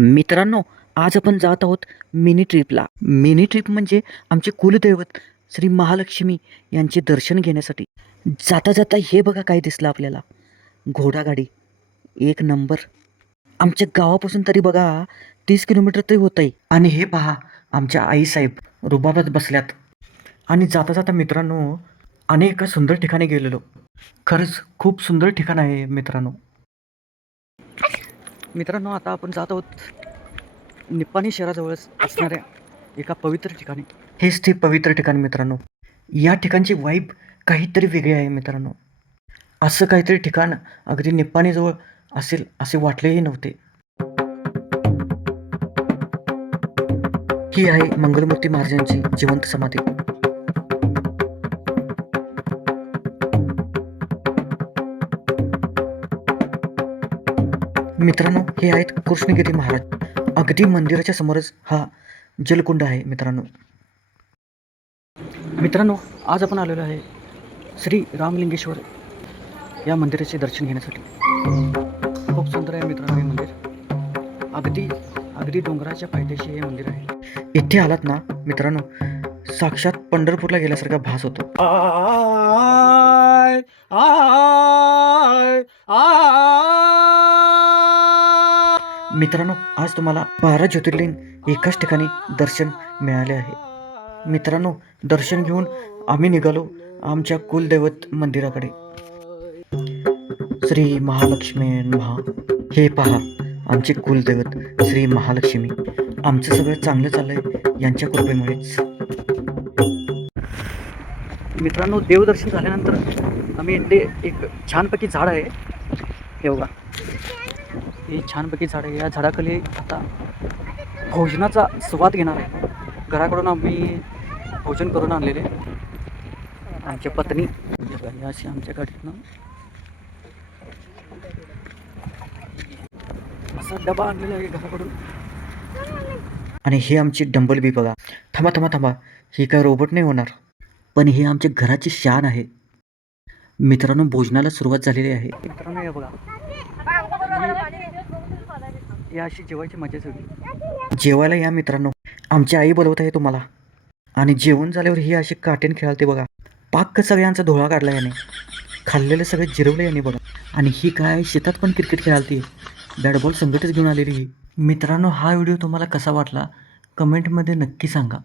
मित्रांनो, आज आपण जात आहोत मिनी ट्रिपला. मिनी ट्रिप म्हणजे आमचे कुलदैवत श्री महालक्ष्मी यांचे दर्शन घेण्यासाठी. जाता जाता हे बघा काय दिसलं आपल्याला, घोडागाडी एक नंबर. आमच्या गावापासून तरी बघा 30 किलोमीटर तरी होत आहे. आणि हे पहा, आमच्या आईसाहेब रुबाबात बसल्यात. आणि जाता जाता मित्रांनो, अनेक एका सुंदर ठिकाणी गेलेलो. खरंच खूप सुंदर ठिकाण आहे मित्रांनो. मित्रांनो, आता आपण जात आहोत निप्पाणी शहराजवळच असणाऱ्या एका पवित्र ठिकाणी. हेच ते पवित्र ठिकाण मित्रांनो. या ठिकाणची वाईब काहीतरी वेगळी आहे मित्रांनो. असं काहीतरी ठिकाण अगदी निप्पाणीजवळ असेल असे वाटलेही नव्हते. ही आहे मंगलमूर्ती महाराजांची जिवंत समाधी. मित्रांनो, हे आहेत कृष्णगिरी महाराज. अगदी मंदिराच्या समोरच हा जलकुंड आहे मित्रांनो. मित्रांनो, आज आपण आलेलो आहे श्री रामलिंगेश्वर या मंदिराचे दर्शन घेण्यासाठी. खूप सुंदर आहे मित्रांनो हे मंदिर. अगदी अगदी डोंगराच्या पायथ्याशी हे मंदिर आहे. इथे आलात ना मित्रांनो, साक्षात पंढरपूरला गेल्यासारखा भास होतो. मित्रांनो, आज तुम्हाला 12 ज्योतिर्लिंग एकाच ठिकाणी दर्शन मिळाले आहे. मित्रांनो, दर्शन घेऊन आम्ही निघालो आमच्या कुलदैवत मंदिराकडे. श्री महालक्ष्मी महा. हे पहा, आमचे कुलदैवत श्री महालक्ष्मी. आमचं सगळं चांगलं चाललंय यांच्या कृपेमुळेच. मित्रांनो, देवदर्शन झाल्यानंतर आम्ही इथे एक छानपैकी झाड आहे, हे बघा, हे छानपैकी झाड आहे. या झाडाखाली आता भोजनाचा स्वाद घेणार आहे. घराकडून आम्ही भोजन करून आणलेले. आमच्या पत्नी अशी आमच्या गाडीतनं असा डबा आणलेला आहे घराकडून. आणि हे आमची डंबल बी बघा. थांबा थांबा थांबा, ही काय रोबोट नाही होणार, पण हे आमच्या घराची शान आहे. मित्रांनो, भोजनाला सुरुवात झालेली आहे. मित्रांनो, हे बघा, या अशी जेवायची मजा सगळी. जेवायला या मित्रांनो, आमची आई बोलवत आहे तुम्हाला. आणि जेवण झाल्यावर ही अशी काटेन खेळते बघा. पाक सगळ्यांचा धोळा काढला याने, खाल्लेलं सगळं जिरवलं याने बघा. आणि ही काय शेतात पण क्रिकेट खेळालती, बॅट बॉल संगतच घेऊन आलेली ही. मित्रांनो, हा व्हिडिओ तुम्हाला कसा वाटला कमेंटमध्ये नक्की सांगा.